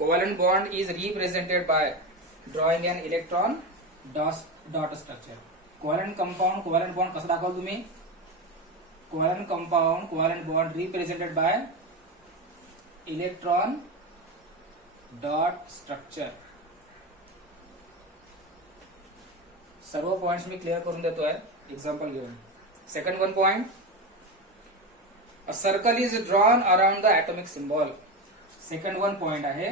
Covalent bond is represented by drawing an electron dot structure. Covalent compound, covalent bond कसं दाखवाल तुम्ही? Covalent compound, covalent bond represented by electron dot structure. सर्व points मी clear करून देतोय example घेऊन. Second one point, a circle is drawn around the atomic symbol. Second one point आहे,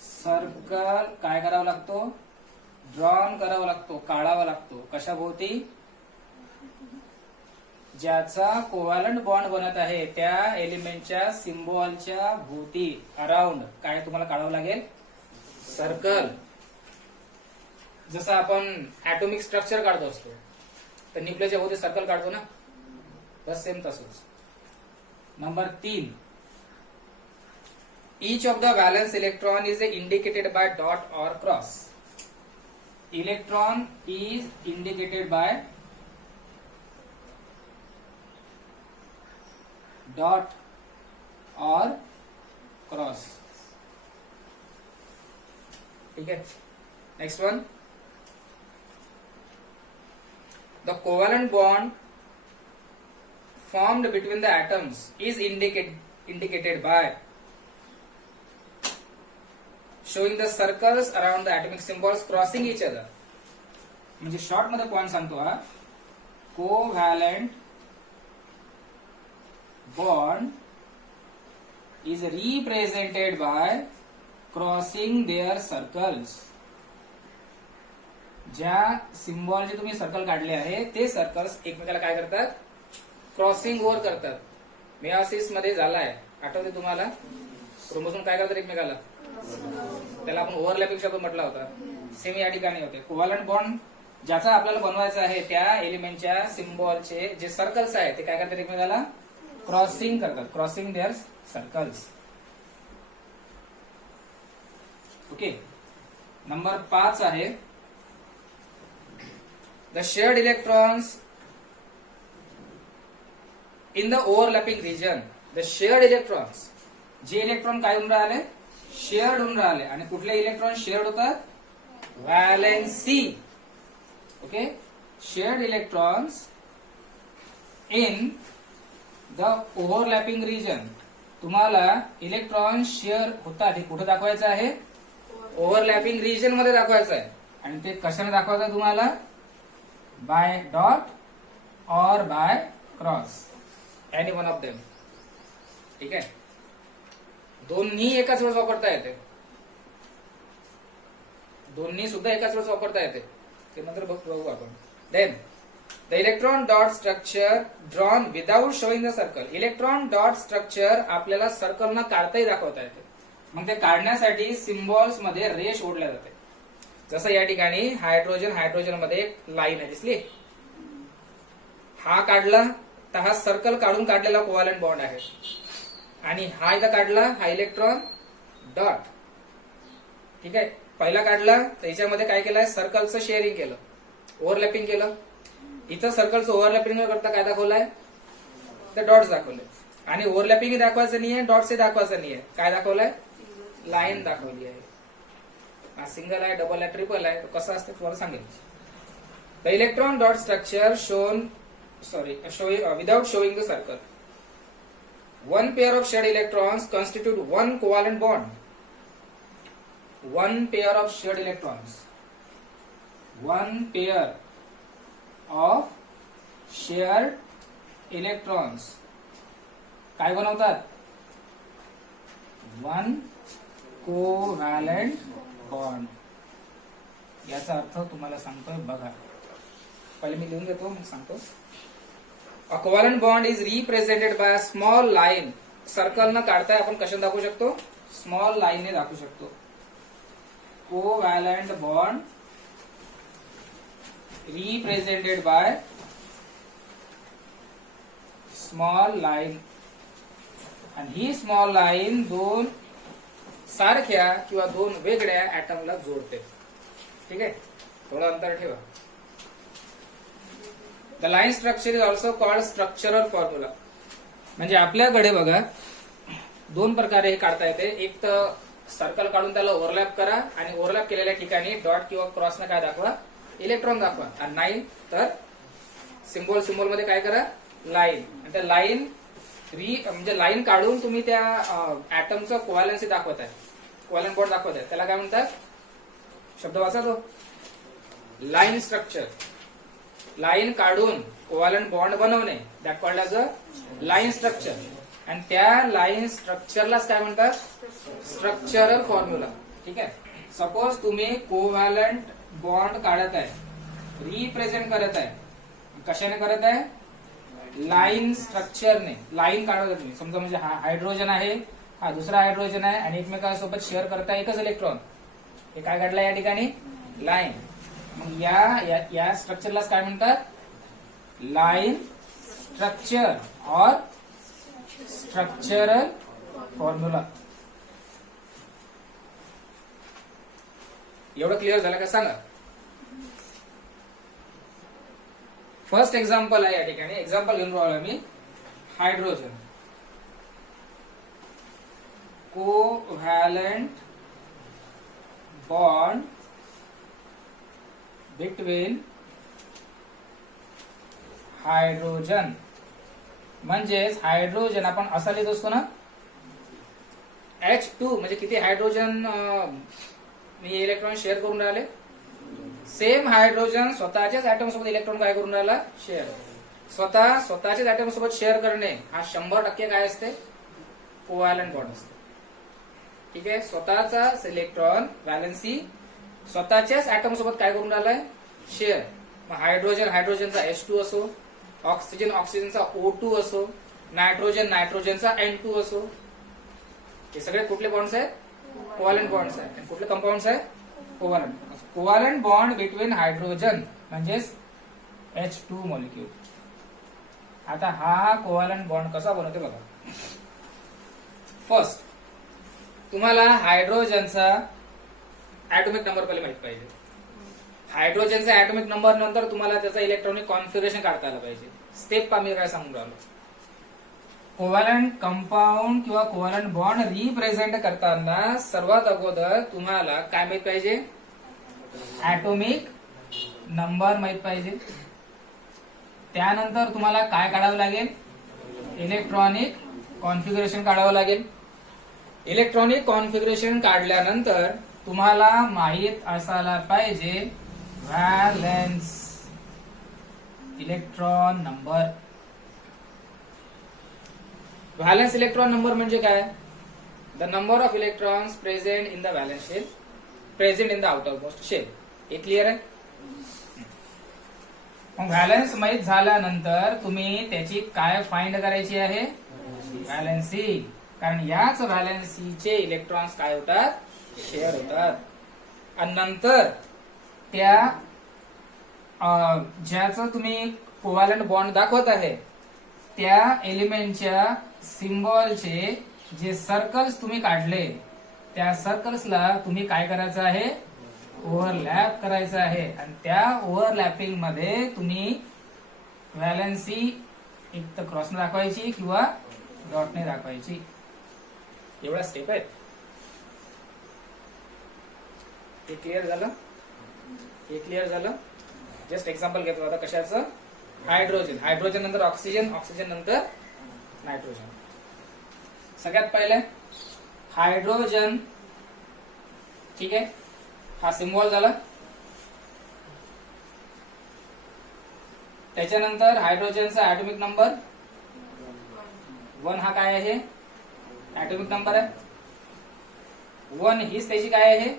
circle काय करावा लागतो? ड्रॉन करावा लागतो, काढावा लागतो. कशाभोवती? ज्याचा कोव्हॅलंट बॉन्ड बनत आहे त्या एलिमेंटच्या सिम्बॉलच्या भोवती, अराउंड काय तुम्हाला काढावं लागेल? सर्कल. जसं आपण ऍटॉमिक स्ट्रक्चर काढतो असतो तर न्यूक्लियसच्या भोवती सर्कल काढतो ना, बस सेम तसंच. Number 3, each of the valence electron is indicated by dot or cross. Electron is indicated by dot or cross. ठीक है. Next one, the covalent bond formed between the atoms is indicated by showing the circles around the atomic symbols crossing each other. म्हणजे short मध्ये point सांगतो हा, covalent bond is represented by crossing their circles. ज्या सिम्बॉलचे तुम्ही circle काढले आहे ते सर्कल्स एकमेकाला काय करतात? क्रॉसिंग ओव्हर करतात. मेयोसिस मध्ये झालाय, आठवते तुम्हाला? क्रोमोसोम काय करतात एकमेकाला? त्याला आपण ओव्हरलॅपिंग शब्द म्हटला होता. सेम या ठिकाणी होते. कोव्हॅलंट बॉन्ड ज्याचा आपल्याला बनवायचा आहे त्या एलिमेंटच्या सिम्बॉलचे जे सर्कल्स आहेत ते काय करतात? एकमेकाला क्रॉसिंग करतात, crossing their circles. Okay. Number 5 आहे, the shared electrons in the overlapping region. The shared electrons, जे इलेक्ट्रॉन काय होऊन राहिले? शेअर्ड होऊन राहिले. आणि कुठले इलेक्ट्रॉन शेअर्ड होतात? Valency. Okay. Shared electrons in the overlapping region. तुम्हाला इलेक्ट्रॉन शेअर होतात हे कुठे दाखवायचं आहे? ओव्हरलॅपिंग रिजन मध्ये दाखवायचं आहे. आणि ते कशाने दाखवायचं आहे तुम्हाला? बाय डॉट और by cross, any one of them. ठीक आहे. दोन्ही एकाच वेळेस वापरता येते, दोन्ही सुद्धा एकाच वेळेस वापरता येते, ते नंतर बघू आपण. Then the electron dot structure drawn without showing the circle. Electron dot structure आपल्याला सर्कल न काढताही दाखवता येते. मग ते काढण्यासाठी सिम्बॉल्स मध्ये रेष ओढल्या जाते. जसं या ठिकाणी हायड्रोजन, हायड्रोजन मध्ये एक लाईन आहे, दिसली? हा काढला तर हा सर्कल काढून काढलेला कोव्हॅलंट बॉन्ड आहे. आणि हा इथं काढला, हा इलेक्ट्रॉन डॉट. ठीक आहे. पहिला काढला तर याच्यामध्ये काय केलंय? सर्कलचं शेअरिंग केलं, ओव्हरलॅपिंग केलं. इथं सर्कलचं ओव्हरलॅपिंग करता काय दाखवलंय? तर डॉट्स दाखवले. आणि ओव्हरलॅपिंग दाखवायचं नाहीये, डॉट्स दाखवायचं नाहीये. काय दाखवलंय? लाईन दाखवली आहे. हा सिंगल आहे, डबल आहे, ट्रिपल आहे, कसं असतं तुम्हाला सांगेल. The electron dot structure shown without showing the circle. One pair of shared electrons constitute one covalent bond. One pair of shared electrons. One pair of shared electrons काय बनवतात? One covalent bond. याचा अर्थ तुम्हाला सांगतोय बघा. पहिले मी लिहून देतो मग सांगतो. A covalent bond is represented by a small line. Circle न काढताय आपण कशाने दाखवू शकतो? स्मॉल लाईन ने दाखवू शकतो. Covalent bond represented by small line. आणि ही स्मॉल लाईन दोन सारख्या किंवा दोन वेगळ्या ऍटमला जोडते. ठीक आहे. थोडं अंतर ठेवा. The line structure is also called structural formula. म्हणजे आपल्याकडे बघा दोन प्रकारे हे काढता येते. एक तर सर्कल काढून त्याला ओव्हरलॅप करा आणि ओव्हरलॅप केलेल्या ठिकाणी डॉट किंवा क्रॉसने काय दाखवा, इलेक्ट्रॉन दाखवा. आणि नाही तर सिम्बॉल मध्ये काय करा, लाईन. आणि त्या लाईन म्हणजे लाईन काढून तुम्ही त्या ऍटमचं कोव्हॅलन्सी दाखवत आहे, कोव्हॅलंट बॉन्ड दाखवत आहे. त्याला काय म्हणतात, शब्द वाचा तो, लाईन स्ट्रक्चर. लाईन काढून कोव्हॅलंट बॉन्ड बनवणे, that called as a line structure. आणि त्या लाईन स्ट्रक्चरलाच काय म्हणतात, स्ट्रक्चरल फॉर्म्युला. ठीक आहे. सपोज तुम्ही कोव्हॅलंट बॉन्ड काढत आहे, रिप्रेझेंट करत आहे, कशाने करत आहे, लाईन स्ट्रक्चरने. लाईन काढत तुम्ही, समजा म्हणजे हा हायड्रोजन आहे, हा दुसरा हायड्रोजन आहे आणि एकमेकांसोबत शेअर करताय एकच इलेक्ट्रॉन. हे काय काढलं या ठिकाणी, लाईन. मग या स्ट्रक्चरलाच काय म्हणतात, लाईन स्ट्रक्चर और स्ट्रक्चरल फॉर्म्युला. एवढं क्लिअर झालं का सांगा. फर्स्ट एक्झाम्पल आहे या ठिकाणी, एक्झाम्पल घेऊन राहिलो मी. Hydrogen covalent bond between hydrogen. म्हणजेच हायड्रोजन आपण असा लिहित असतो ना, H2 म्हणजे किती हायड्रोजन मी इलेक्ट्रॉन शेअर करून राहिले. सेम हायड्रोजन स्वतःच्याच ऍटम सोबत इलेक्ट्रॉन काय करून राहिला, शेअर. स्वतःच्याच ऍटम सोबत शेअर करणे हा 100% काय असते, कोव्हॅलंट बॉन्ड असते. ठीक आहे. स्वतःचा इलेक्ट्रॉन व्हॅलेन्सी स्वतःच्याच ऍटम सोबत काय करून राहिलाय, शेअर. मग हायड्रोजनचा H2 असो, ऑक्सिजनचा O2 असो, नायट्रोजनचा N2 असो, हे सगळे कुठले बॉन्ड्स आहेत, कोव्हॅलंट बॉन्ड्स आहेत. आणि कुठले कंपाऊंड्स आहेत, covalent. Covalent bond between hydrogen म्हणजेच H2 मॉलिक्यूल. आता हा कोव्हॅलंट बॉन्ड कसा बनवते बघा. फर्स्ट तुम्हाला हायड्रोजनचा ऍटॉमिक नंबर पहिले माहित पाहिजे. हायड्रोजनचा ऍटॉमिक नंबर नंतर तुम्हाला त्याचा इलेक्ट्रॉनिक कॉन्फिगरेशन काढता आलं पाहिजे. स्टेप आम्ही काय सांगून राहिलो, कोव्हॅलंट कंपाऊंड किंवा कोव्हॅलंट बॉन्ड रिप्रेझेंट करताना सर्वात अगोदर तुम्हाला काय माहित पाहिजे, ऍटॉमिक नंबर माहित पाहिजे. त्यानंतर तुम्हाला काय काढावं लागेल, इलेक्ट्रॉनिक कॉन्फिगरेशन काढावं लागेल. इलेक्ट्रॉनिक कॉन्फिगरेशन काढल्यानंतर तुम्हाला माहित असायला पाहिजे valence electron number. Valence electron number म्हणजे काय, the number of electrons present in the valence shell, present in the outermost shell. हे क्लिअर आहे. मग व्हॅलेन्स माहित झाल्यानंतर तुम्ही त्याची काय फाइंड करायची आहे, व्हॅलेन्सी. कारण याच व्हॅलेन्सीचे इलेक्ट्रॉन्स काय होतात, शेअर होतात. आणि नंतर त्या ज्याचं तुम्ही कोव्हॅलंट बॉन्ड दाखवत आहे त्या एलिमेंटच्या सिम्बॉलचे जे सर्कल्स तुम्ही काढले त्या सर्कल्सला तुम्ही काय करायचं आहे, ओव्हरलॅप करायचं आहे. आणि त्या ओव्हरलॅपिंग मध्ये तुम्ही व्हॅलेन्सी एक तर क्रॉसने दाखवायची किंवा डॉटने दाखवायची. एवढा स्टेप आहे. हे क्लिअर झालं, हे क्लिअर झालं. जस्ट एक्झाम्पल घेतो आता कशाचं, हायड्रोजन नंतर ऑक्सिजन नंतर नायट्रोजन. सगळ्यात पहिले हायड्रोजन. ठीक आहे, हा सिम्बॉल झाला. त्याच्यानंतर हायड्रोजनचा ऍटॉमिक नंबर 1 हा काय आहे, ऍटॉमिक नंबर आहे. 1 हीच त्याची काय आहे,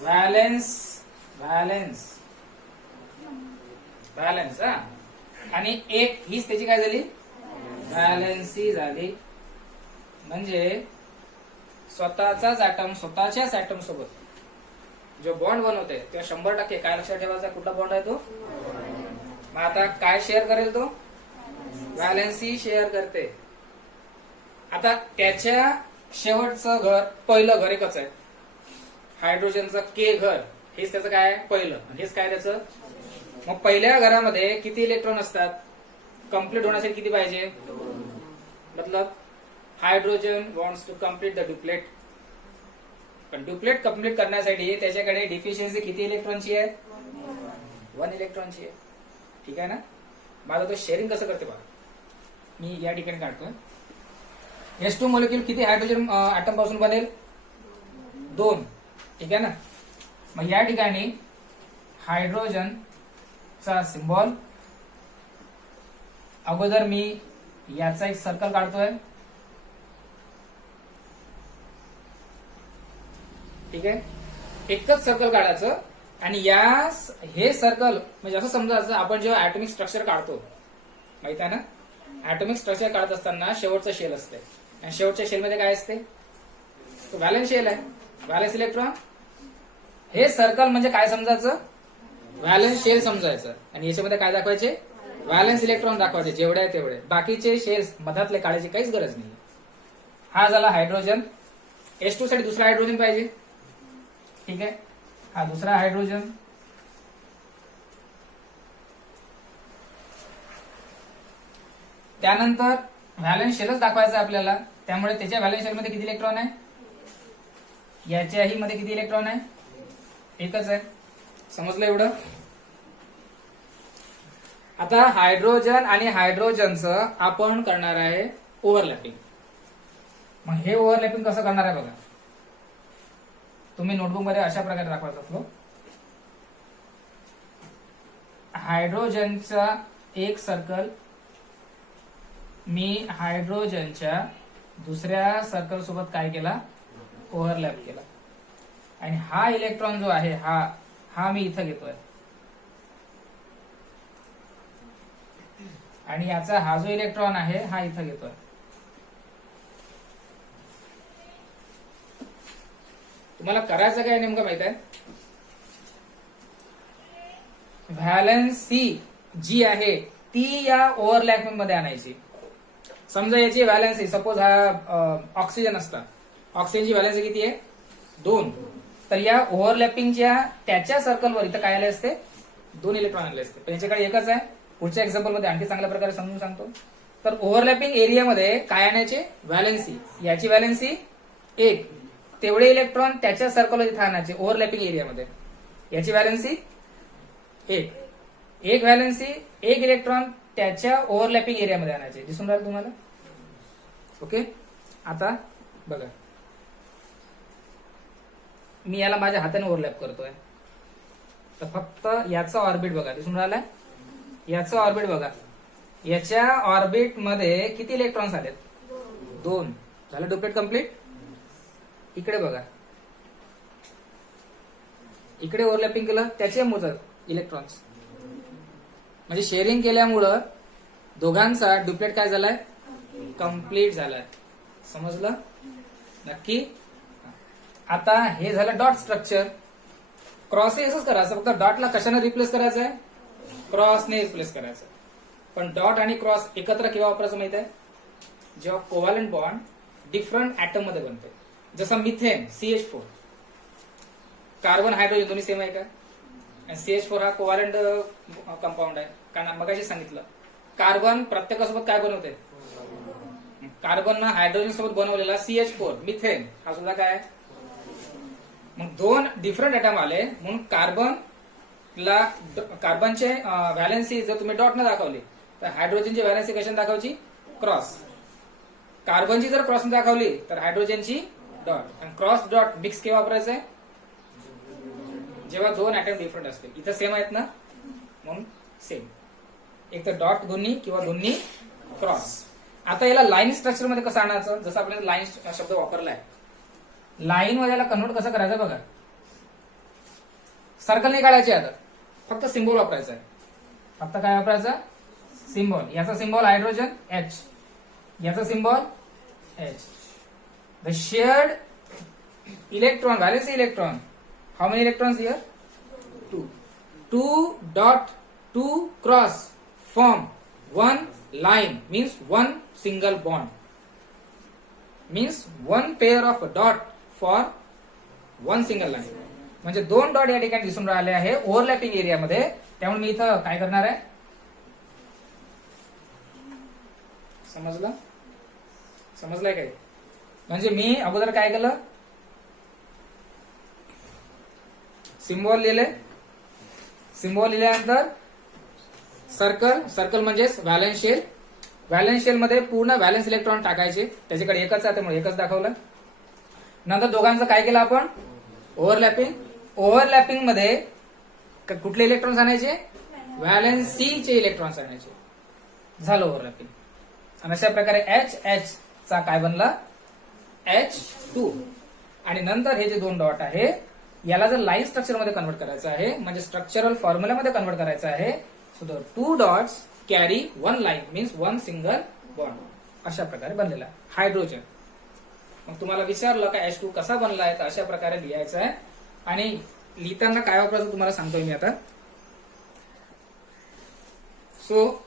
व्हॅलेन्स हा. आणि 1 हीच त्याची काय झाली, व्हॅलेन्सी झाली. म्हणजे स्वतःचाच ऍटम स्वतःच्याच ऍटम सोबत जो बॉन्ड बनवते तेव्हा 100% काय लक्षात ठेवायचा, कुठला बॉन्ड आहे तो. मग आता काय शेअर करेल तो, व्हॅलेन्सी शेअर करते. आता त्याच्या शेवटचं घर, पहिलं घर एकच आहे, हायड्रोजनचं K घर, हेच त्याचं काय आहे, पहिलं. हेच काय त्याचं. मग पहिल्या घरामध्ये किती इलेक्ट्रॉन असतात, कंप्लीट होण्यासाठी किती पाहिजे, मतलब hydrogen wants to complete the duplet. पण ड्युप्लेट कम्प्लीट करण्यासाठी त्याच्याकडे डिफिशियन्सी किती इलेक्ट्रॉनची आहे? 1 इलेक्ट्रॉनची आहे. ठीक आहे ना. माझा तो शेअरिंग कसं करते बघा. मी या ठिकाणी काढतोय. H2 मॉलिक्यूल किती हायड्रोजन ऍटम पासून बनेल? 2. ठीक आहे ना. मग या ठिकाणी हायड्रोजनचा सिम्बॉल अगोदर मी याचा एक सर्कल काढतोय. ठीक आहे. एकच सर्कल काढायचं आणि हे सर्कल म्हणजे असं समजायचं आपण जेव्हा ऍटॉमिक स्ट्रक्चर काढतो माहित आहे ना, ऍटॉमिक स्ट्रक्चर काढत असताना शेवटचं शेल असते आणि शेवटच्या शेलमध्ये काय असते? तो व्हॅलेन्स शेल आहे, व्हॅलेन्स इलेक्ट्रॉन. हे सर्कल म्हणजे काय समजायचं? व्हॅलेन्स शेल समजायचं. आणि याच्यामध्ये काय दाखवायचे? व्हॅलेन्स इलेक्ट्रॉन दाखवायचे, जेवढे आहे तेवढे. बाकीचे शेल्स मधातले काढायची काहीच गरज नाही. हा झाला हायड्रोजन. H2 साठी दुसरा हायड्रोजन पाहिजे. ठीक आहे. हा दुसरा हायड्रोजन. त्यानंतर व्हॅलेन्स शेलच दाखवायचा आपल्याला, त्यामुळे त्याच्या व्हॅलेन्स शेल मध्ये किती इलेक्ट्रॉन आहे? याच्याही मध्ये किती इलेक्ट्रॉन आहे? एकच आहे. समजलं एवढं? आता हायड्रोजन आणि हायड्रोजनचं आपण करणार आहे ओव्हरलॅपिंग. मग हे ओव्हरलॅपिंग कसं करणार आहे बघा. तुम्ही नोटबुक मध्ये अशा प्रकारे दाखवायचा असलो. हायड्रोजनचा एक सर्कल मी हायड्रोजनच्या दुसऱ्या सर्कल सोबत काय केला? ओव्हरलॅप केला. आणि हा इलेक्ट्रॉन जो आहे हा मी इथं घेतोय आणि याचा हा जो इलेक्ट्रॉन आहे हा इथं घेतोय. तुम्हाला करायचं काय नेमकं माहित आहे? व्हॅलेन्सी जी आहे ती या ओव्हरलॅपिंग मध्ये आणायची. समजा याची व्हॅलेन्सी सपोज हा ऑक्सिजन असता, ऑक्सिजनची व्हॅलेन्सी किती आहे? 2. तर या ओव्हरलॅपिंगच्या त्याच्या सर्कलवर इथं काय आले असते? 2 इलेक्ट्रॉन आले असते. पण याच्याकडे एकच आहे. पुढच्या एक्झाम्पल मध्ये आणखी चांगल्या प्रकारे समजून सांगतो. तर ओव्हरलॅपिंग एरियामध्ये काय आणायचे? व्हॅलेन्सी. याची व्हॅलेन्सी 1. तेवढे इलेक्ट्रॉन त्याच्या सर्कलवर इथं आणायचे ओव्हरलॅपिंग एरियामध्ये. याची व्हॅलेन्सी 1. एक व्हॅलेन्सी 1 इलेक्ट्रॉन त्याच्या ओव्हरलॅपिंग एरियामध्ये आणायचे. दिसून राहिलं तुम्हाला? ओके. आता बघा, मी याला माझ्या हाताने ओव्हरलॅप करतोय. तर फक्त याचा ऑर्बिट बघा, दिसून राहिलाय? याचा ऑर्बिट बघा. याच्या ऑर्बिट मध्ये किती इलेक्ट्रॉन्स आलेत? 2. झालं डुप्लेट कम्प्लीट. इकडे बघा, इकडे ओव्हरलॅपिंग केलं त्याचे मोजत इलेक्ट्रॉन्स. म्हणजे शेअरिंग केल्यामुळं दोघांचा डुप्लेट काय झालाय? कम्प्लीट झालाय. समजलं? नक्की? आता हे झालं डॉट स्ट्रक्चर. क्रॉस असंच करायचं, फक्त डॉटला कशाने रिप्लेस करायचं आहे? क्रॉसने रिप्लेस करायचं. पण डॉट आणि क्रॉस एकत्र केव्हा वापरायचं माहित आहे? जेव्हा कोव्हॅलंट बॉन्ड डिफरंट ऍटम मध्ये बनते. जसं मिथेन CH4, कार्बन हायड्रोजन दोन्ही सेम आहे का? आणि CH4 हा कोव्हॅलंट कंपाऊंड आहे. कारण मगाशी सांगितलं कार्बन प्रत्येकासोबत काय बनवते? कार्बन हायड्रोजन सोबत बनवलेला CH4 मिथेन हा सुद्धा काय आहे? मग 2 डिफरंट ऍटम आले म्हणून कार्बनचे व्हॅलेन्सी जर तुम्ही डॉट न दाखवली तर हायड्रोजनची व्हॅलेन्सी कशाने दाखवायची? क्रॉस. कार्बनची जर क्रॉस दाखवली तर हायड्रोजनची डॉट. आणि क्रॉस डॉट मिक्स केव्हा वापरायचं आहे? जेव्हा 2 ऍटम डिफरंट असतील. इथं सेम आहेत ना म्हणून सेम. एक तर डॉट दोन्ही किंवा दोन्ही क्रॉस. आता याला लाईन स्ट्रक्चर मध्ये कसं आणायचं? जसं आपण लाईन शब्द वापरलाय, लाईन मध्ये याला कन्व्हर्ट कसं करायचं बघा. सर्कल नाही काढायचे, आता फक्त सिम्बॉल वापरायचा आहे. फक्त काय वापरायचं? सिम्बॉल. याचा सिम्बॉल हायड्रोजन H, याचा symbol H. The shared electron, valency electron, how many electrons here? 2. 2 dot 2 cross form 1 line means one single bond means one pair of dot for one single line. म्हणजे 2 dot या ठिकाणी दिसून राहिले आहे overlapping एरियामध्ये. त्यामुळे मी इथं काय करणार आहे? समजलं? समजलंय काय? म्हणजे मी अगोदर काय केलं? सिम्बॉल लिहिले. सिम्बॉल लिहिल्यानंतर सर्कल म्हणजेच व्हॅलेन्स शेल. व्हॅलेन्स शेल मध्ये पूर्ण व्हॅलेन्स इलेक्ट्रॉन टाकायचे. त्याच्याकडे एकच आहे त्यामुळे एकच दाखवलं. नंतर दोघांचं काय केलं आपण, ओव्हरलॅपिंग. ओव्हरलॅपिंग मध्ये कुठले इलेक्ट्रॉन्स आणायचे, व्हॅलेन्स सी चे इलेक्ट्रॉन्स आणायचे. झालं ओव्हरलॅपिंग. आणि अशा प्रकारे एच चा काय बनला, H2. आणि नंतर हे जे दोन डॉट आहे याला जर लाईन स्ट्रक्चर मध्ये कन्वर्ट करायचं आहे, म्हणजे स्ट्रक्चरल फॉर्म्युल्यामध्ये कन्वर्ट करायचं आहे, so the 2 dots carry 1 line means 1 single bond. अशा प्रकारे बनलेला हायड्रोजन. मग तुम्हाला विचारलं का H2 कसा बनला आहे, तर अशा प्रकारे लिहायचं आहे. आणि लिहिताना काय वापरायचं तुम्हाला सांगतोय मी आता. So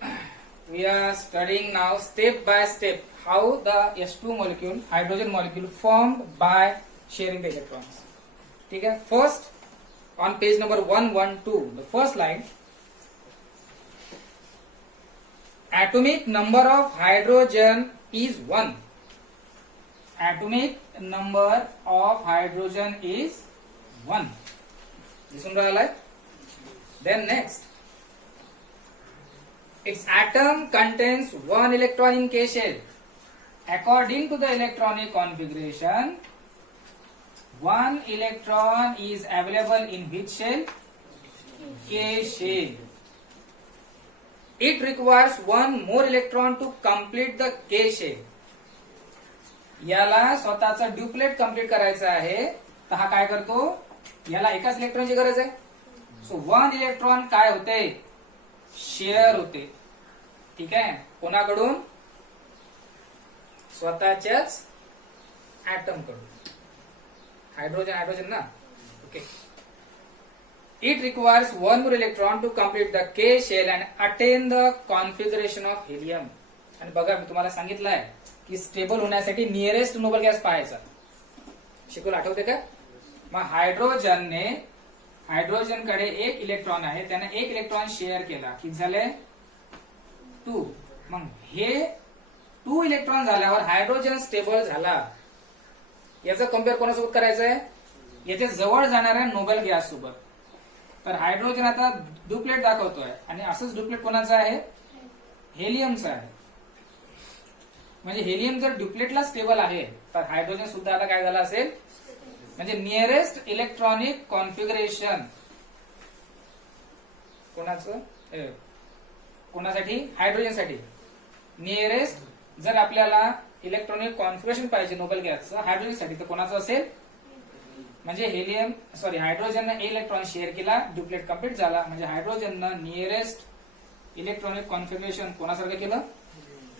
we are studying now step by step how the H2 molecule, hydrogen molecule formed by sharing the electrons. ठीक है. First on page number 112, the first line, atomic number of hydrogen is 1. Atomic number of hydrogen is 1. दिसून राहिलाय. Then next, its atom contains 1 electron in K shell. According to the electronic configuration, 1 electron is available in which shell? K shell. It requires 1 more electron to complete the K shell. याला स्वतःचा ड्युप्लेट complete करायचा आहे, तर हा काय करतो, याला एकाच इलेक्ट्रॉनची गरज आहे. सो 1 इलेक्ट्रॉन काय होते, शेअर होते. ठीक आहे. कोणाकडून, स्वतःच्याच ऍटम कडून. हायड्रोजन ना. Okay. It requires 1 more electron to complete the K shell and attain the configuration of helium. आणि बघा मी तुम्हाला सांगितलंय की स्टेबल होण्यासाठी नियरेस्ट नोबल गॅस पाहायचा. शिकवलं आठवते का. मग हायड्रोजनकडे 1 इलेक्ट्रॉन आहे, त्याने 1 इलेक्ट्रॉन शेअर केला. किती झाले, 2. मग हे 2 इलेक्ट्रॉन झाल्यावर हायड्रोजन स्टेबल झाला. याचं कम्पेअर कोणासोबत करायचं आहे, याच्या जवळ जाणाऱ्या नोबेल गॅस सोबत. तर हायड्रोजन आता ड्युप्लेट दाखवतोय, आणि असंच ड्युप्लेट कोणाचं आहे, हेलियमचं आहे. म्हणजे हेलियम जर ड्युप्लेटला स्टेबल आहे, तर हायड्रोजन सुद्धा आता काय झाला असेल, म्हणजे नियरेस्ट इलेक्ट्रॉनिक कॉन्फिगरेशन कोणासाठी, हायड्रोजनसाठी. नियरेस्ट जर आपल्याला इलेक्ट्रॉनिक कॉन्फिगरेशन पाहिजे नोबेल गॅसचं हायड्रोजनसाठी, तर कोणाचं असेल, म्हणजे हायड्रोजननं इलेक्ट्रॉन शेअर केला, ड्युप्लेट कम्प्लीट झाला. म्हणजे हायड्रोजननं नियरेस्ट इलेक्ट्रॉनिक कॉन्फिगरेशन कोणासारखं केलं,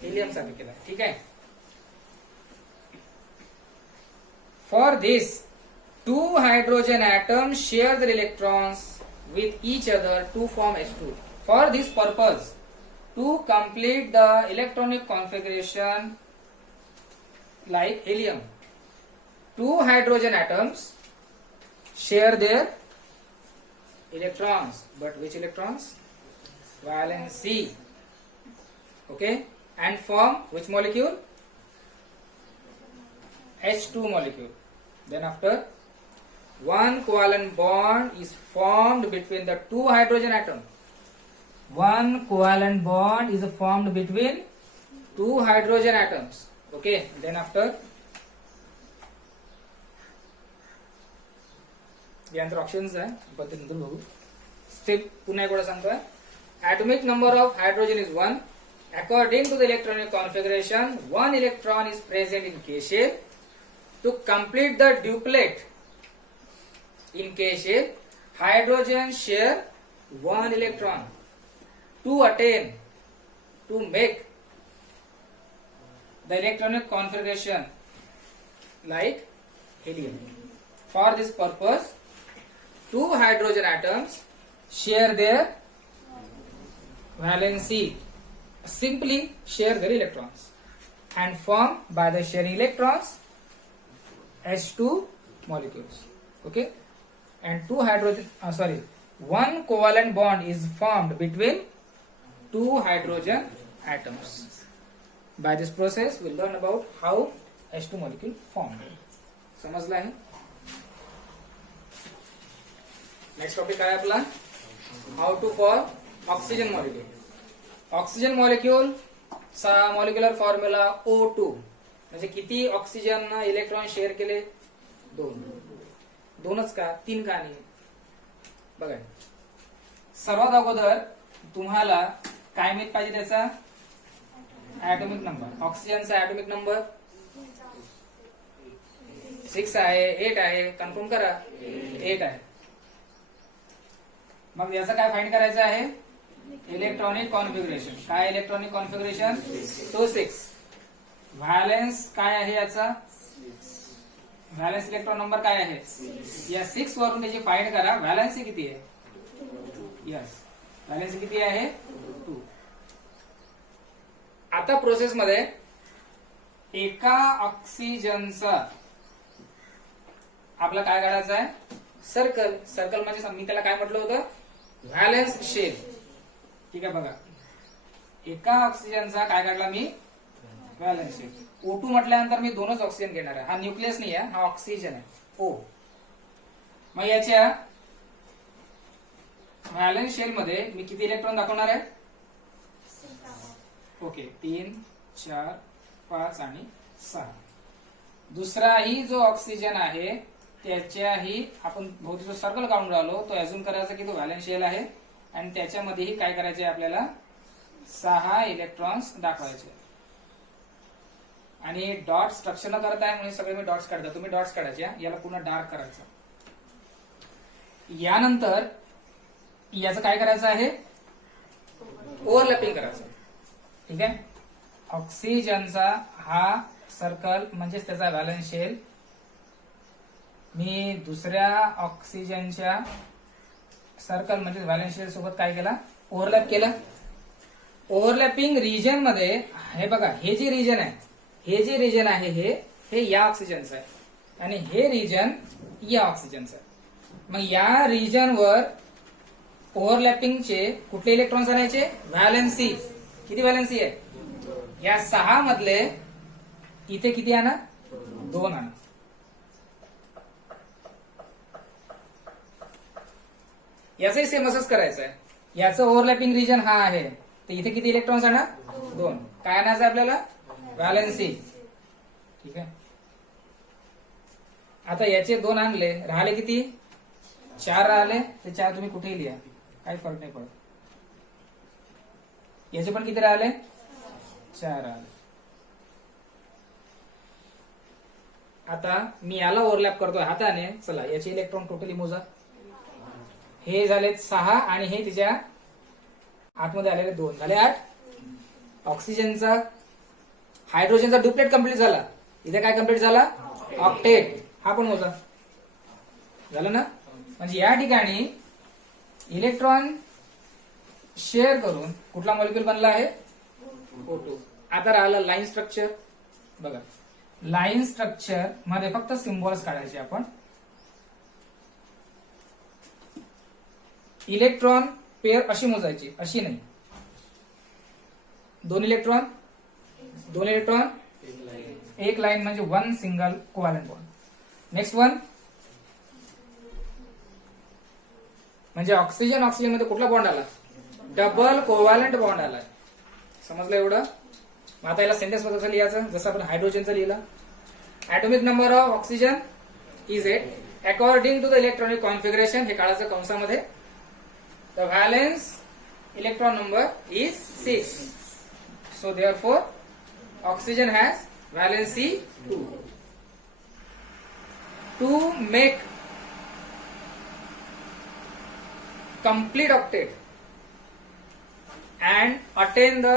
हेलियम सारखं केलं. ठीक आहे. For this 2 hydrogen atoms share their electrons with each other to form H2. For this purpose, to complete the electronic configuration like helium, 2 hydrogen atoms share their electrons. But which electrons? Valency. Okay. And form which molecule? H2 molecule. Then after, 1 covalent bond is formed between the 2 hydrogen atoms. 1 covalent bond is formed between 2 hydrogen atoms. Okay. Then after, यानंतर options आहे, पद्धतीनंतर बघू. Step पुन्हा एकदा सांगतोय. atomic number of hydrogen is 1. According to the electronic configuration, 1 electron is present in K shell. To complete the duplet in K shell, hydrogen share 1 electron to make the electronic configuration like helium. For this purpose, 2 hydrogen atoms share their valency, simply share their electrons, and form by the sharing electrons H2 molecules. Okay. And 1 covalent bond is formed between 2 hydrogen atoms. By this process, we'll learn about how H2 molecule formed. समजला है? Next topic काय आपला, how to form oxygen molecule. Oxygen molecule चा molecular formula O2. म्हणजे किती oxygen electron share केले, 2. 2च का, 3 का नाही. बघा सर्वात अगोदर तुम्हाला काय माहित पाहिजे, त्याचा ऍटॉमिक नंबर. ऑक्सिजनचा ऍटॉमिक नंबर 6 आहे, 8 आहे, कन्फर्म करा, 8 आहे. मग याचं काय फाइंड करायचं आहे, इलेक्ट्रॉनिक कॉन्फिगरेशन. काय इलेक्ट्रॉनिक कॉन्फिगरेशन, तो 6. व्हॅलेन्स काय आहे याचा, व्हॅलेन्स इलेक्ट्रॉन नंबर काय आहे, या 6 वरून त्याची फाइंड करा. व्हॅलेन्सी किती आहे, यस व्हॅलेन्सी किती आहे, 2. आता प्रोसेस मध्ये एका ऑक्सिजनचा आपला काय काढायचा आहे, सर्कल. सर्कल म्हणजे मी त्याला काय म्हटलं होतं, व्हॅलेन्स शेल. ठीक आहे, बघा एका ऑक्सिजनचा काय काढला मी, व्हॅलेन्स शेल. O2 म्हटल्यानंतर मी 2च ऑक्सिजन घेणार आहे. हा न्यूक्लियस नाही आहे, हा ऑक्सिजन आहे, O. मग याच्या व्हॅलेन्स शेल मध्ये मी किती इलेक्ट्रॉन दाखवणार आहे, ओके 3, 4, 5 आणि 6. दुसराही जो ऑक्सिजन आहे त्याच्याही आपण भोवती जो सर्कल काढून राहिलो तो अजून करायचा की तो व्हॅलेन्स शेल आहे आणि त्याच्यामध्येही काय करायचे आपल्याला 6 इलेक्ट्रॉन्स दाखवायचे. आणि डॉट स्ट्रक्चर न करत आहे म्हणून सगळे मी डॉट्स काढतो. तुम्ही डॉट्स काढायचे, याला पूर्ण डार्क करायचं. यानंतर याचं काय करायचं आहे, ओव्हरलॅपिंग करायचं. ठीक आहे, ऑक्सिजनचा हा सर्कल म्हणजेच त्याचा व्हॅलेन्स शेल मी दुसऱ्या ऑक्सिजनच्या सर्कल म्हणजे व्हॅलेन्स शेल सोबत काय केला, ओव्हरलॅप केला. ओव्हरलॅपिंग रिजन मध्ये हे बघा, हे जे रिजन आहे, हे जे रिजन आहे हे या ऑक्सिजनचं आहे आणि हे रिजन या ऑक्सिजनचं आहे. मग या रिजनवर ओव्हरलॅपिंगचे कुठले इलेक्ट्रॉन्स आणायचे, व्हॅलेन्सी. किती व्हॅलेन्सी आहे, या 6 मधले इथे किती आणा, 2 आणा. याचंही सेम असंच करायचं आहे. याचं ओव्हरलॅपिंग रिजन हा आहे, तर इथे किती इलेक्ट्रॉन्स आणा, 2. काय आणायचं आपल्याला, व्हॅलेन्सी. ठीक आहे, आता याचे 2 आणले, राहिले किती, 4 राहिले. ते 4 तुम्ही कुठेही लिहा, काही फरक नाही पडत. याचे पण किती राहिले, 4 राहिले. आता मी याला ओव्हरलॅप करतोय हाताने. चला याचे इलेक्ट्रॉन टोटली मोजा. हे झाले 6 आणि हे तिच्या आतमध्ये आलेले 2 झाले 8. ऑक्सिजनचा हायड्रोजनचा डुप्लेट कंप्लीट झाला. इथे काय कंप्लीट झाला, ऑक्टेट. हा पण मोजा झालं ना. म्हणजे या ठिकाणी इलेक्ट्रॉन शेअर करून कुठला मॉलिक्यूल बनला आहे, O2. आता राहिलं लाईन स्ट्रक्चर. बघा लाईन स्ट्रक्चर मध्ये फक्त सिम्बॉल्स काढायचे आपण. इलेक्ट्रॉन पेअर अशी मोजायची, अशी नाही. 2 इलेक्ट्रॉन 2 इलेक्ट्रॉन 1 लाईन म्हणजे 1 single covalent bond. Next one म्हणजे ऑक्सिजन ऑक्सिजन मध्ये कुठला बॉन्ड आला, डबल कोव्हॅलेंट बॉन्ड आला. समजलं एवढं. मग आता याला सेंटेन्स मध्ये कसं लिहायचं, जसं आपण हायड्रोजनचं लिहिलं. Atomic number of oxygen is 8 according to the electronic configuration. हे काढायचं कंसामध्ये. The valence electron number is 6. So therefore oxygen has valency 2. To make complete octet and attain the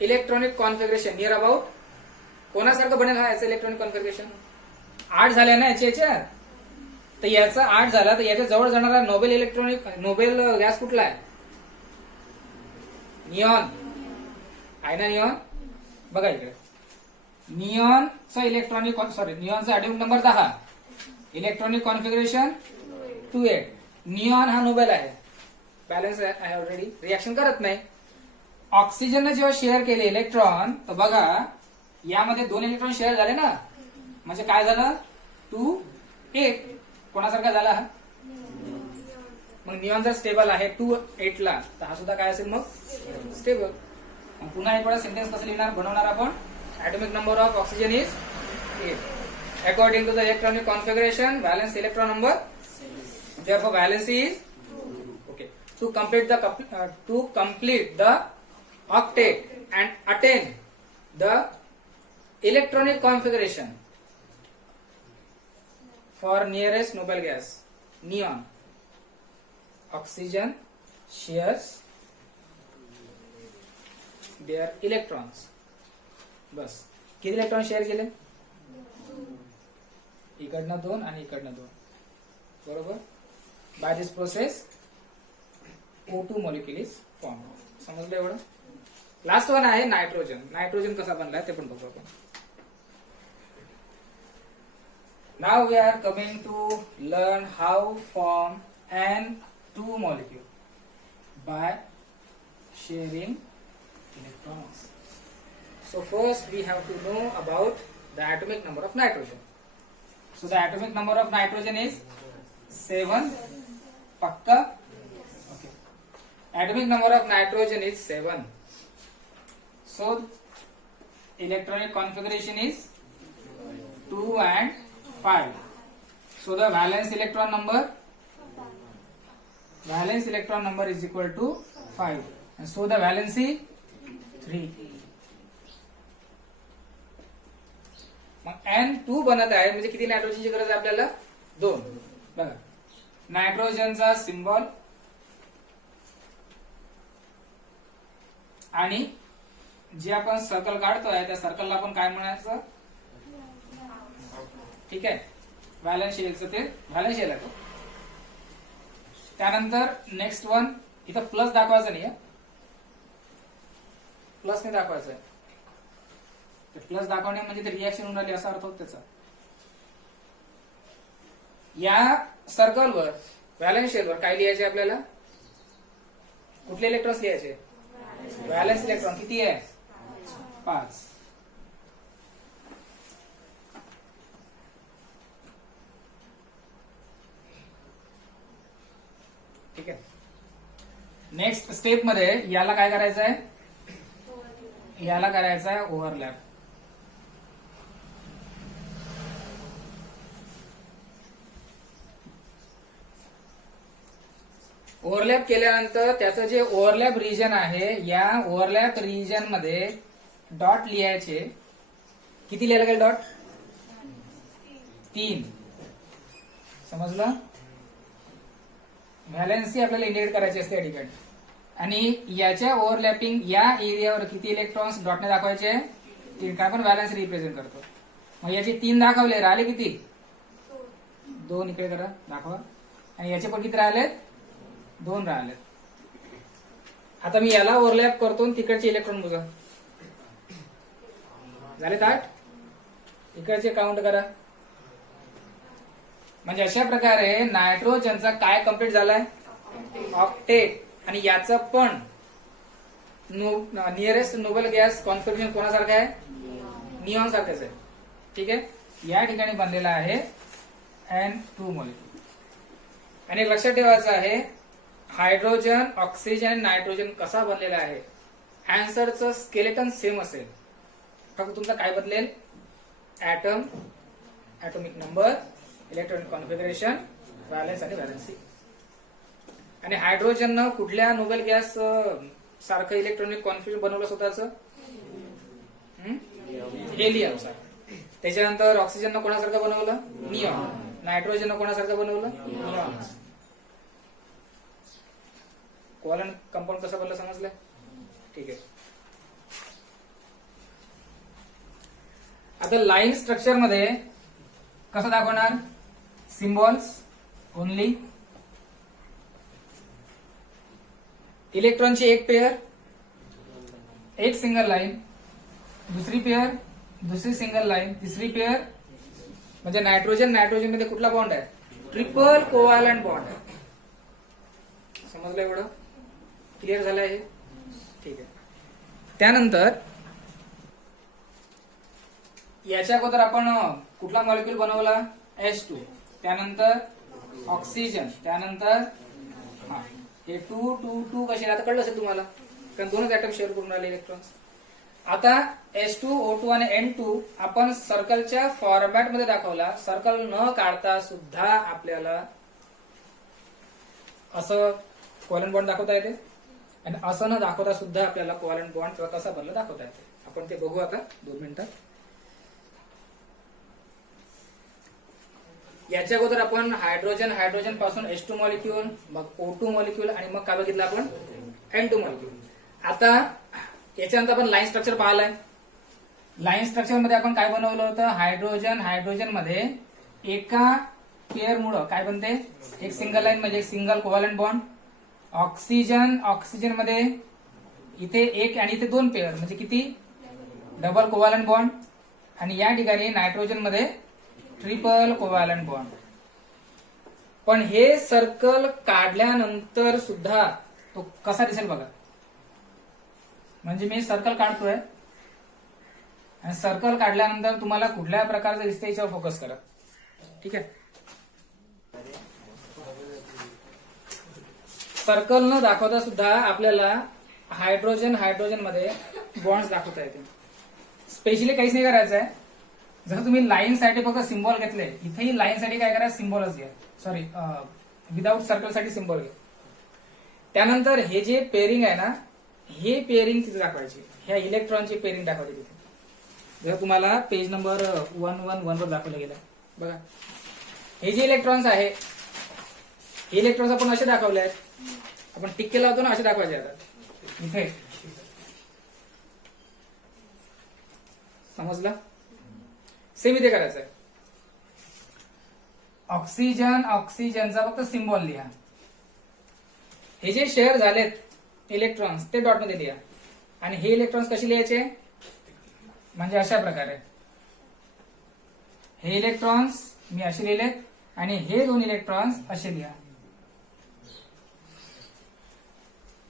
electronic configuration near about कोणासारखं बनेल हा याचं electronic configuration. 8 झाले ना याच्या, तर याचा 8 झाला तर याच्या जवळ जाणारा नोबेल गॅस कुठला आहे, निऑन आहे ना. निऑन बघा इकडे, निऑनचा इलेक्ट्रॉनिक निऑनचा atomic number 10, electronic configuration 2-8. Neon हा नोबेल आहे, बॅलन्स आहे ऑलरेडी, रिएक्शन करत नाही. ऑक्सिजनने जेव्हा शेअर केले इलेक्ट्रॉन तर बघा यामध्ये 2 इलेक्ट्रॉन शेअर झाले ना, म्हणजे काय झालं 2-8. कोणासारखा झाला हा, मग निऑन जर स्टेबल आहे 2 ला तर हा सुद्धा काय असेल मग स्टेबल. मग पुन्हा एक वेळा सेंटेन्स कसं लिहिणार बनवणार आपण. atomic number of oxygen is 8 according to the electronic configuration valence electron number therefore valency is okay. To complete the octet and attain the electronic configuration for nearest noble gas neon oxygen shares their electrons. बस किती electron share केले. इकडनं 2 आणि इकडनं 2 बरोबर. By this process O2 molecule is form. समजलं एवढं. Last one आहे nitrogen. Nitrogen कसा बनलाय ते पण बघू आपण. Now we are coming to learn how form N2 molecule by sharing electrons. So first we have to know about the atomic number of nitrogen. So the atomic number of nitrogen is 7. Pakka? Okay. Atomic number of nitrogen is 7. So electronic configuration is 2 and 5. So the valence electron number is equal to 5. And so the valency 3. मग N2 बनत आहे म्हणजे किती नायट्रोजनची गरज आहे आपल्याला 2. बघा नायट्रोजनचा सिम्बॉल आणि जे आपण सर्कल काढतोय त्या सर्कलला आपण काय म्हणायचं. ठीक आहे. व्हॅलेन्स शेलचं ते व्हॅलेन्स शेल आहे. त्यानंतर नेक्स्ट वन इथं प्लस दाखवायचं नाही. प्लस नाही दाखवायचं आहे. प्लस दाखवणे म्हणजे ते रिॲक्शन होऊन राहिली असा अर्थ होतो त्याचा. या सर्कलवर व्हॅलेन्स शेलवर काय लिहायचे आपल्याला. कुठले इलेक्ट्रॉन्स लिहायचे. व्हॅलेन्स इलेक्ट्रॉन किती आहे 5. ठीक आहे. नेक्स्ट स्टेप मध्ये याला काय करायचं आहे. याला करायचं आहे ओव्हरलॅप. ओव्हरलॅप केल्यानंतर त्याचं जे ओव्हरलॅप रिजन आहे या ओव्हरलॅप रिजन मध्ये डॉट लिहायचे. किती लिहायला लागेल डॉट 3. समजलं. व्हॅलेन्सी आपल्याला इंडिकेट करायची असते या ठिकाणी. आणि याच्या ओव्हरलॅपिंग या एरियावर किती इलेक्ट्रॉन्स डॉटने दाखवायचे 3. काय पण व्हॅलेन्स रिप्रेझेंट करतो. मग याचे 3 दाखवले राहिले किती 2. इकडे करा दाखवा. आणि याचे पण किती राहिलेत 2 राहिलेत. आता मी याला ओव्हरलॅप करतो तिकडचे इलेक्ट्रॉन मोजा. झाले 8. इकडचे काउंट करा. म्हणजे अशा प्रकारे नायट्रोजनचा काय कम्प्लीट झालाय ऑक्टेट. आणि याचं पण नियरेस्ट नोबल गॅस कॉन्फिगरेशन कोणासारखं आहे निऑन सारखंच आहे. ठीक आहे. या ठिकाणी बनलेला आहे N2 मॉलिक्युल. आणि लक्षात ठेवायचं आहे हायड्रोजन ऑक्सिजन आणि नायट्रोजन कसा बनलेला आहे. अँसरचं स्केलेटन सेम असेल. फक्त तुमचा काय बदलेल atom atomic number electronic configuration valence आणि व्हॅलेन्सी. आणि हायड्रोजननं कुठल्या नोबेल गॅस सारखं इलेक्ट्रॉनिक कॉन्फिगरेशन बनवलं स्वतःचं हेलियम सारखं. त्याच्यानंतर ऑक्सिजननं कोणासारखं बनवलं निऑन. नायट्रोजननं कोणासारखं बनवलं निऑन. कोव्हॅलेंट कंपाऊंड कसं बनलं समजलं. ठीक आहे. आता लाईन स्ट्रक्चर मध्ये कसं दाखवणार सिम्बॉल्स ओनली. इलेक्ट्रॉनची एक पेअर एक सिंगल लाईन. दुसरी पेअर दुसरी सिंगल लाईन. तिसरी पेअर म्हणजे नायट्रोजन नायट्रोजन मध्ये कुठला बॉन्ड आहे ट्रिपल कोव्हॅलेंट बॉन्ड आहे. समजलं एवढं क्लिअर झालं आहे. ठीक आहे. त्यानंतर याच्या अगोदर आपण कुठला मॉलिक्यूल बनवला H2. त्यानंतर ऑक्सिजन. त्यानंतर हा हे 2 2 2 कसे आता कळलं असेल तुम्हाला, कारण दोनच ऍटम शेअर करून राहिले इलेक्ट्रॉन्स. आता H2O2 आणि N2 आपण सर्कलच्या फॉर्मॅट मध्ये दाखवला. सर्कल न काढता सुद्धा आपल्याला असं कोव्हॅलेंट बॉन्ड दाखवता येते आणि असं न दाखवता सुद्धा आपल्याला कोव्हॅलेंट बॉन्ड कसा बनला दाखवता येते. आपण ते बघू आता 2 मिनिटात. याच्या अगोदर आपण हायड्रोजन पासून H2 मॉलिक्यूल, मग O2 मॉलिक्यूल आणि मग काय बघितलं आपण N2 मॉलिक्यूल. आता याच्यानंतर आपण लाईन स्ट्रक्चर पाहिलंय. लाईन स्ट्रक्चर मध्ये आपण काय बनवलं होतं, हायड्रोजन मध्ये एका पेअर मुळे काय बनते, एक सिंगल लाईन म्हणजे सिंगल कोव्हॅलेंट बॉन्ड. ऑक्सिजन मध्ये इथे एक आणि इथे 2 पेअर म्हणजे किती, डबल कोव्हॅलेंट बॉन्ड. आणि या ठिकाणी नायट्रोजन मध्ये ट्रिपल कोव्हॅलेंट बॉन्ड. पण हे सर्कल काढल्यानंतर सुद्धा तो कसा दिसेल बघा. म्हणजे मी सर्कल काढतोय आणि सर्कल काढल्यानंतर तुम्हाला कुठल्या प्रकारचं दिसते याच्यावर फोकस करा. ठीक आहे. सर्कल न दाखवता सुद्धा आपल्याला हायड्रोजन मध्ये बॉन्ड्स दाखवता येते. स्पेशली काहीच नाही करायचं आहे. जर तुम्ही लाईन साठी फक्त सिम्बॉल घेतले, इथेही लाईन साठी काय करा, सिम्बॉलच घ्या. सॉरी, विदाउट सर्कल साठी सिम्बॉल घ्या. त्यानंतर हे जे पेअरिंग आहे ना, हे पेअरिंग तिथे दाखवायची. ह्या इलेक्ट्रॉनची पेअरिंग दाखवायची तिथे. जर तुम्हाला पेज नंबर 111 वर दाखवलं गेलं बघा, हे जे इलेक्ट्रॉन्स आहे, हे इलेक्ट्रॉन्स आपण असे दाखवले आहेत. आपण टिक केला होतो ना, असे दाखवायचे. आता इथे समजलं, सेम इथे करायचं आहे. ऑक्सिजनचा फक्त सिम्बॉल लिहा. हे जे शेअर झालेत इलेक्ट्रॉन्स ते डॉट मध्ये लिहा. आणि हे इलेक्ट्रॉन्स कसे लिहायचे, म्हणजे अशा प्रकारे हे इलेक्ट्रॉन्स मी असे लिहिले आणि हे 2 इलेक्ट्रॉन्स असे लिहा.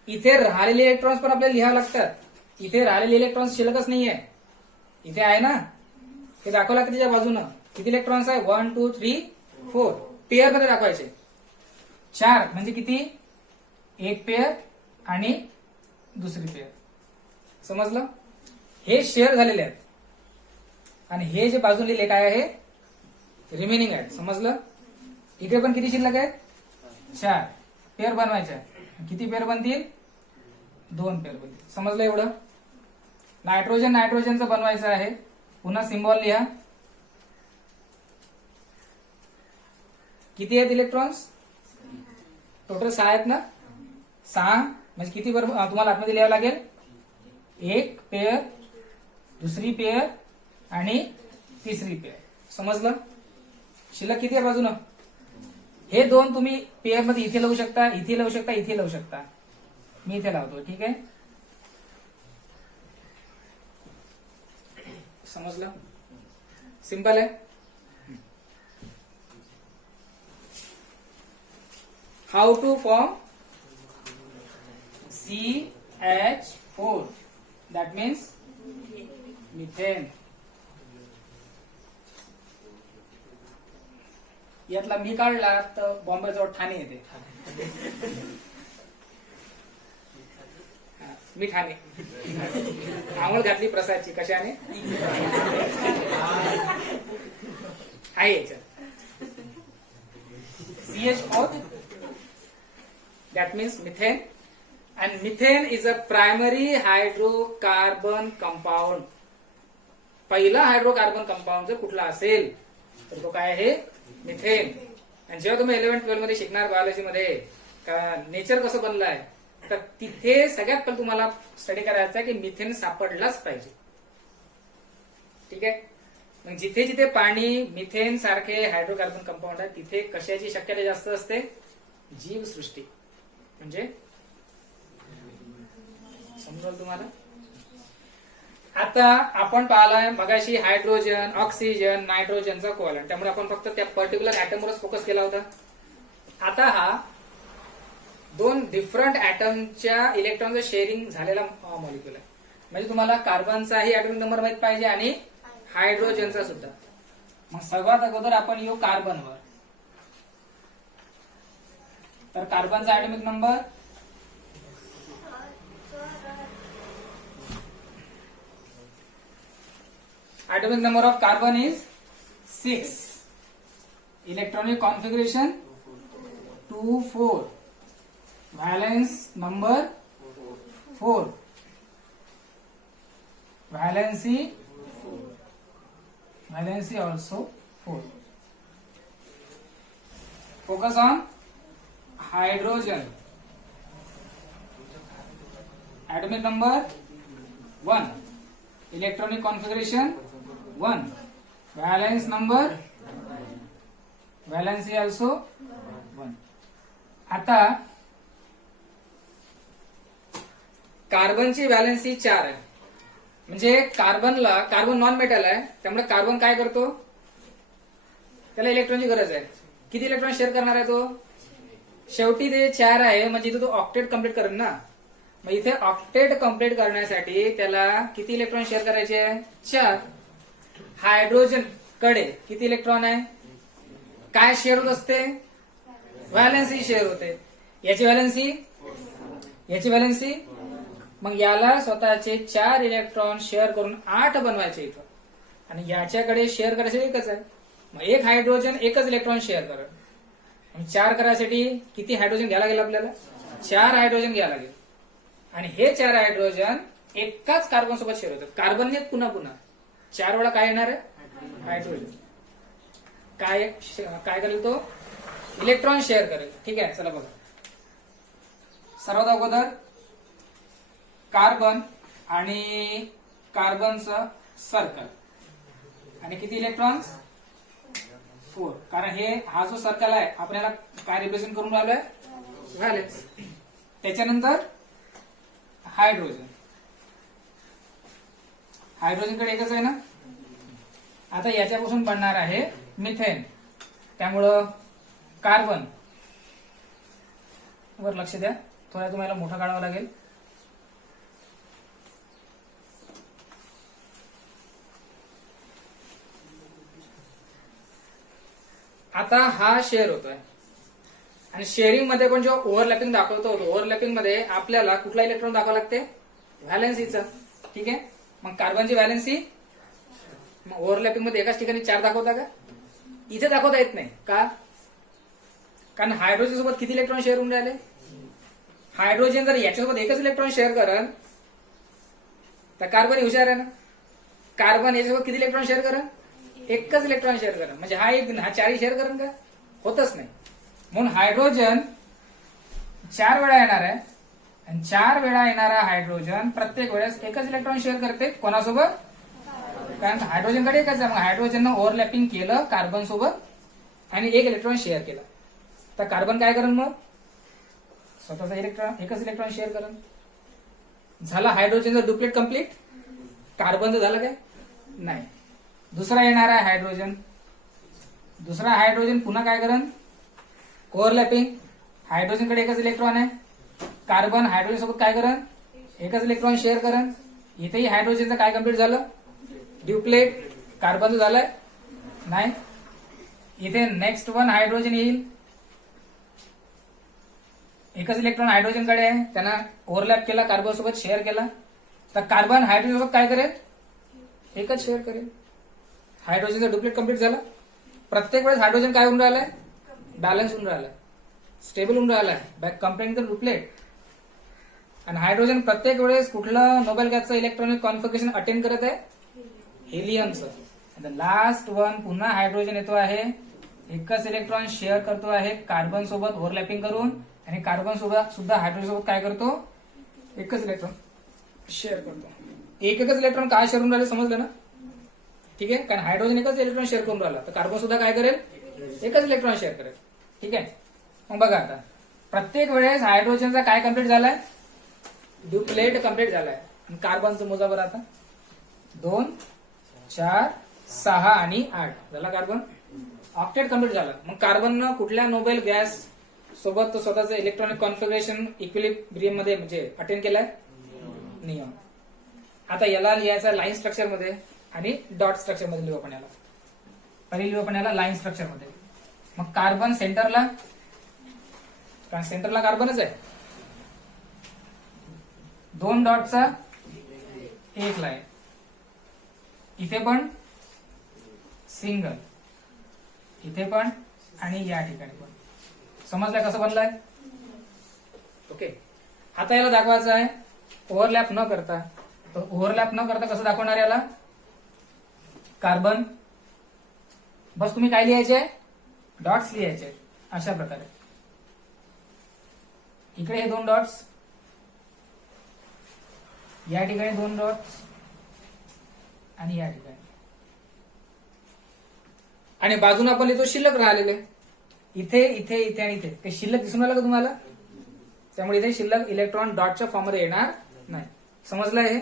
इथे राहिलेले इलेक्ट्रॉन्स पण आपल्याला लिहावे लागतात. इथे राहिलेले इलेक्ट्रॉन्स शिल्लकच नाहीये, इथे आहे ना, हे दाखवलं लागतं त्याच्या बाजूनं. किती इलेक्ट्रॉन्स आहे, 1 2 3 4 पेअर मध्ये दाखवायचे. 4 म्हणजे किती, एक पेअर आणि दुसरी पेअर. समजलं. हे शेअर झालेले आहेत आणि हे जे बाजून लिहिले काय आहे, रिमेनिंग आहेत. समजलं. इथे पण किती शिल्लक आहेत, 4 पेअर बनवायचे. किती पेअर बनतील, 2 पेअर बनतील. समजलं एवढं. नायट्रोजनचं बनवायचं आहे. पुन्हा सिम्बॉल लिहा. किती आहेत इलेक्ट्रॉन्स, टोटल 6 आहेत ना. 6 म्हणजे किती बरोबर तुम्हाला आतमध्ये लिहावं लागेल, एक पेअर, दुसरी पेअर आणि तिसरी पेअर. समजलं. शिल्लक किती आहे बाजूनं, हे 2 तुम्ही पेअर मध्ये इथे लावू शकता, इथे लावू शकता, इथे लावू शकता. मी इथे लावतो. ठीक आहे. समजलं, सिंपल आहे. How to form CH4, that means methane. यातला मी काढला तर बॉम्बे जवळ ठाणे येते. मी ठाणे आंघोळ घातली प्रसादची कशाने आहे याच्यात. CH4 that means methane, and methane is a primary hydrocarbon compound. पहिला हायड्रोकार्बन कंपाऊंड जर कुठला असेल तर तो काय आहे, मिथेन. आणि जेव्हा तुम्ही 11-12 मध्ये शिकणार बायोलॉजी मध्ये नेचर कसं बनलं आहे, तर तिथे सगळ्यात पहिले तुम्हाला स्टडी करायचा आहे की मिथेन सापडलाच पाहिजे. ठीक आहे. मग जिथे जिथे पाणी, मिथेन सारखे हायड्रोकार्बन कंपाऊंड आहे तिथे कशाची शक्यता जास्त असते, जीवसृष्टी. म्हणजे समजलं तुम्हाला. आता आपण पाहिलाय मगाशी हायड्रोजन, ऑक्सिजन, नायट्रोजनचा कोव्हॅलेंट. त्यामुळे आपण फक्त त्या पर्टिक्युलर ऍटमवरच फोकस केला होता. आता हा 2 डिफरंट ऍटमच्या इलेक्ट्रॉनचा शेअरिंग झालेला मॉलिक्युल आहे. म्हणजे तुम्हाला कार्बनचाही ऍटॉमिक नंबर माहित पाहिजे आणि हायड्रोजनचा सुद्धा. मग सर्वात अगोदर आपण येऊ कार्बनवर. तर कार्बनचा atomic number atomic number of carbon is 6. Electronic configuration 2 4. Valence number 4. Valency also 4. Focus on hydrogen. Atomic number 1. Electronic configuration 1. Valence number valency also 1. आता कार्बनची व्हॅलेन्सी 4 आहे. म्हणजे कार्बन नॉन मेटल आहे, त्यामुळे कार्बन काय करतो, त्याला इलेक्ट्रॉनची गरज आहे. किती इलेक्ट्रॉन शेअर करणार आहे तो? शेवटी ते 4 आहे, म्हणजे इथे तो ऑक्टेट कम्प्लीट करेल ना. मग इथे ऑक्टेट कम्प्लीट करण्यासाठी त्याला किती इलेक्ट्रॉन शेअर करायचे? 4. हायड्रोजन कडे किती इलेक्ट्रॉन आहे? काय शेअर होत असते? व्हॅलेन्सी शेअर होते. याची व्हॅलेन्सी मग याला स्वतःचे 4 इलेक्ट्रॉन शेअर करून 8 बनवायचे इथं, आणि याच्याकडे शेअर करायचे एकच आहे. मग एक हायड्रोजन एकच इलेक्ट्रॉन शेअर करेल. 4 करायसाठी किती हायड्रोजन घ्यायला लागेल? आपल्याला 4 हायड्रोजन घ्यायला लागेल. आणि हे 4 हायड्रोजन एकाच कार्बन सोबत शेअर होतात. कार्बन ने पुन्हा 4 वेळा काय येणार आहे? हायड्रोजन. काय करेल तो? इलेक्ट्रॉन शेअर करेल. ठीक आहे, चला बघा. सर्वात अगोदर कार्बन आणि कार्बनचं सर्कल, आणि किती इलेक्ट्रॉन्स? 4. कारण हा जो सर्कल आहे आपण याला काय रिप्रेझेंट करून राहिलोय? व्हॅलेन्स. त्याच्यानंतर हायड्रोजनकडे एकच आहे ना. आता याच्यापासून बनणार आहे मिथेन. त्यामुळं कार्बन वर लक्ष द्या, थोडा तुम्हाला मोठा काढावा लागेल. आता हा शेअर होतोय, आणि शेअरिंग मध्ये पण जेव्हा ओव्हरलॅपिंग दाखवतो, ओव्हरलॅपिंग मध्ये आपल्याला कुठला इलेक्ट्रॉन दाखवावा लागते? व्हॅलेन्सीचा. ठीक आहे, मग कार्बनची व्हॅलेन्सी मग ओव्हरलॅपिंग मध्ये एकाच ठिकाणी 4 दाखवता का? इथे दाखवता येत नाही का? कारण हायड्रोजन सोबत किती इलेक्ट्रॉन शेअर होऊन राहिले? हायड्रोजन जर याच्यासोबत एकच इलेक्ट्रॉन शेअर करेल तर कार्बन हुशार आहे ना. कार्बन याच्यासोबत किती इलेक्ट्रॉन शेअर करेल? एकच इलेक्ट्रॉन शेअर करेल. म्हणजे हा 4 शेअर करेल का? होतच नाही. म्हणून हायड्रोजन 4 वेळा येणार आहे, आणि 4 वेळा येणारा हायड्रोजन प्रत्येक वेळेस एकच इलेक्ट्रॉन शेअर करते. कोणासोबत? कारण हायड्रोजनकडे एकच आहे. मग हायड्रोजननं ओव्हरलॅपिंग केलं कार्बन सोबत आणि एक इलेक्ट्रॉन शेअर केला, तर कार्बन काय करेल? मग स्वतःचा एकच इलेक्ट्रॉन शेअर करेल. झाला हायड्रोजनचा डुप्लेट कम्प्लीट. कार्बनचं झालं काय? नाही. दुसरा येणार आहे दुसरा हायड्रोजन पुन्हा काय करेल? ओव्हरलॅपिंग. हायड्रोजनकडे एकच इलेक्ट्रॉन आहे, कार्बन हायड्रोजन सोबत काय करेल? एकच इलेक्ट्रॉन शेअर करेल. इथेही हायड्रोजनचं काय कम्प्लीट झालं? ड्युप्लेट. कार्बनचं झालंय? नाही. इथे नेक्स्ट वन हायड्रोजन येईल, एकच इलेक्ट्रॉन हायड्रोजनकडे आहे, त्यांना ओव्हरलॅप केला, कार्बन सोबत शेअर केला, तर कार्बन हायड्रोजन सोबत काय करेल? एकच शेअर करेल. हायड्रोजनचा डुप्लेट कम्प्लीट झाला. प्रत्येक वेळेस हायड्रोजन काय होऊन राहिलाय? बॅलन्स होऊन राहिलाय, स्टेबल होऊन राहिलाय बाय कम्पेअरिंग द डुप्लेट. आणि हायड्रोजन प्रत्येक वेळेस कुठलं नोबेल गॅसचं इलेक्ट्रॉनिक कॉन्फिगरेशन अटेंड करत आहे? हेलियमचं. लास्ट वन पुन्हा हायड्रोजन येतो आहे, एकच इलेक्ट्रॉन शेअर करतो आहे कार्बन सोबत ओव्हरलॅपिंग करून, आणि कार्बन सोबत सुद्धा हायड्रोजन सोबत काय करतो? एकच इलेक्ट्रॉन शेअर करतो. एकच इलेक्ट्रॉन काय शेअर करून राहिले समजलं ना? ठीक आहे, कारण हायड्रोजन एकच इलेक्ट्रॉन शेअर करून राहिला, तर कार्बन सुद्धा काय करेल? एकच इलेक्ट्रॉन शेअर करेल. ठीक आहे, मग बघा आता प्रत्येक वेळेस हायड्रोजनचा काय कम्प्लीट झालाय? ड्युप्लेट कम्प्लीट झालाय. आणि कार्बनचं मोजा बरं आता. 2 4 6 आणि 8 झाला कार्बन. ऑक्टेट कम्प्लीट झाला. मग कार्बननं कुठल्या नोबेल गॅस सोबत तो स्वतःचं इलेक्ट्रॉनिक कॉन्फिगरेशन इक्विलिब्रियम मध्ये म्हणजे अटेंड केलाय? नियॉन. आता याला लिहायचा लाईन स्ट्रक्चर मध्ये आणि डॉट स्ट्रक्चर मध्ये लिहू आपण याला. पहिले लिहू आपण याला लाईन स्ट्रक्चर मध्ये. मग कार्बन सेंटरला, कारण सेंटरला कार्बनच आहे. 2 डॉटचा एक लाईन, इथे पण सिंगल, इथे पण आणि या ठिकाणी पण. समजलंय कसं बनलंय? ओके. आता याला दाखवायचं आहे ओव्हरलॅप न करता. तर ओव्हरलॅप न करता कसं दाखवणार याला? कार्बन, बस तुम्ही काय लिहायचे? डॉट्स लिहायचे अशा प्रकारे. इकडे हे 2 डॉट्स, या ठिकाणी 2 डॉट्स आणि या ठिकाणी. आणि बाजूने आपण लिहितो शिल्लक राहिलेले. इथे इथे इथे आणि इथे ते शिल्लक दिसून आलं का तुम्हाला? त्यामुळे इथे शिल्लक इलेक्ट्रॉन डॉटच्या फॉर्म मध्ये येणार नाही. समजलं हे?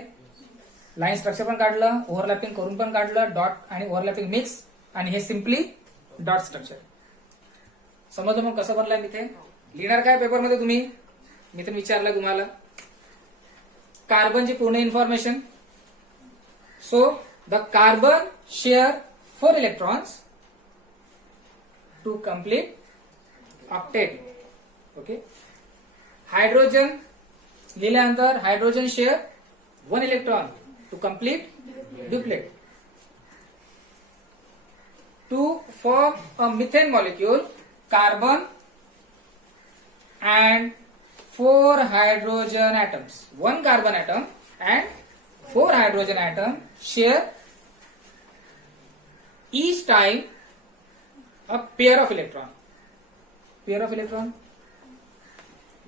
लाईन स्ट्रक्चर पण काढलं, ओव्हरलॅपिंग करून पण काढलं, डॉट आणि ओव्हरलॅपिंग मिक्स, आणि हे सिम्पली डॉट स्ट्रक्चर. समजलं मग कसं बनलंय? इथे लिहिणार काय पेपरमध्ये तुम्ही? मी तर विचारलं तुम्हाला कार्बनची पूर्ण information. So the carbon share 4 electrons to complete octet. Okay. Hydrogen लिहिल्यानंतर hydrogen share 1 electron to complete duplet. To form a methane molecule, carbon and 4 hydrogen atoms, 1 carbon atom and 4 hydrogen atom share each time a pair of electron. Pair of electron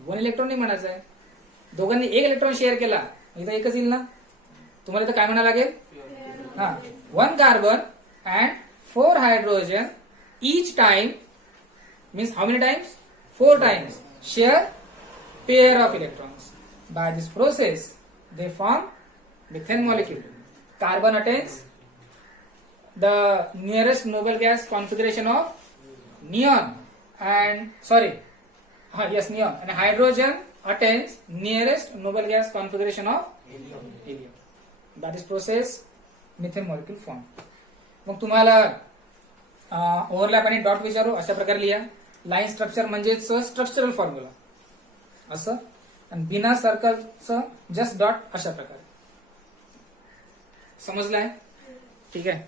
1 electron नाही म्हणायचं आहे. दोघांनी 1 electron share केला, इथं एकच येईल ना. तुम्हाला इथं काय म्हणावं लागेल? हा, 1 carbon and 4 hydrogen each time means how many times? 4 times share pair of electrons. By this process they form methane molecule. Carbon attains the nearest noble gas configuration of neon neon, and hydrogen attains nearest noble gas configuration of helium. By this process methane molecule form. मग तुम्हाला overlap आणि dot विचारू, अशा प्रकारे लिहा. Line structure म्हणजेच structural formula असं, आणि बिना सर्कलचं जस्ट डॉट अशा प्रकारे. समजलंय? ठीक आहे.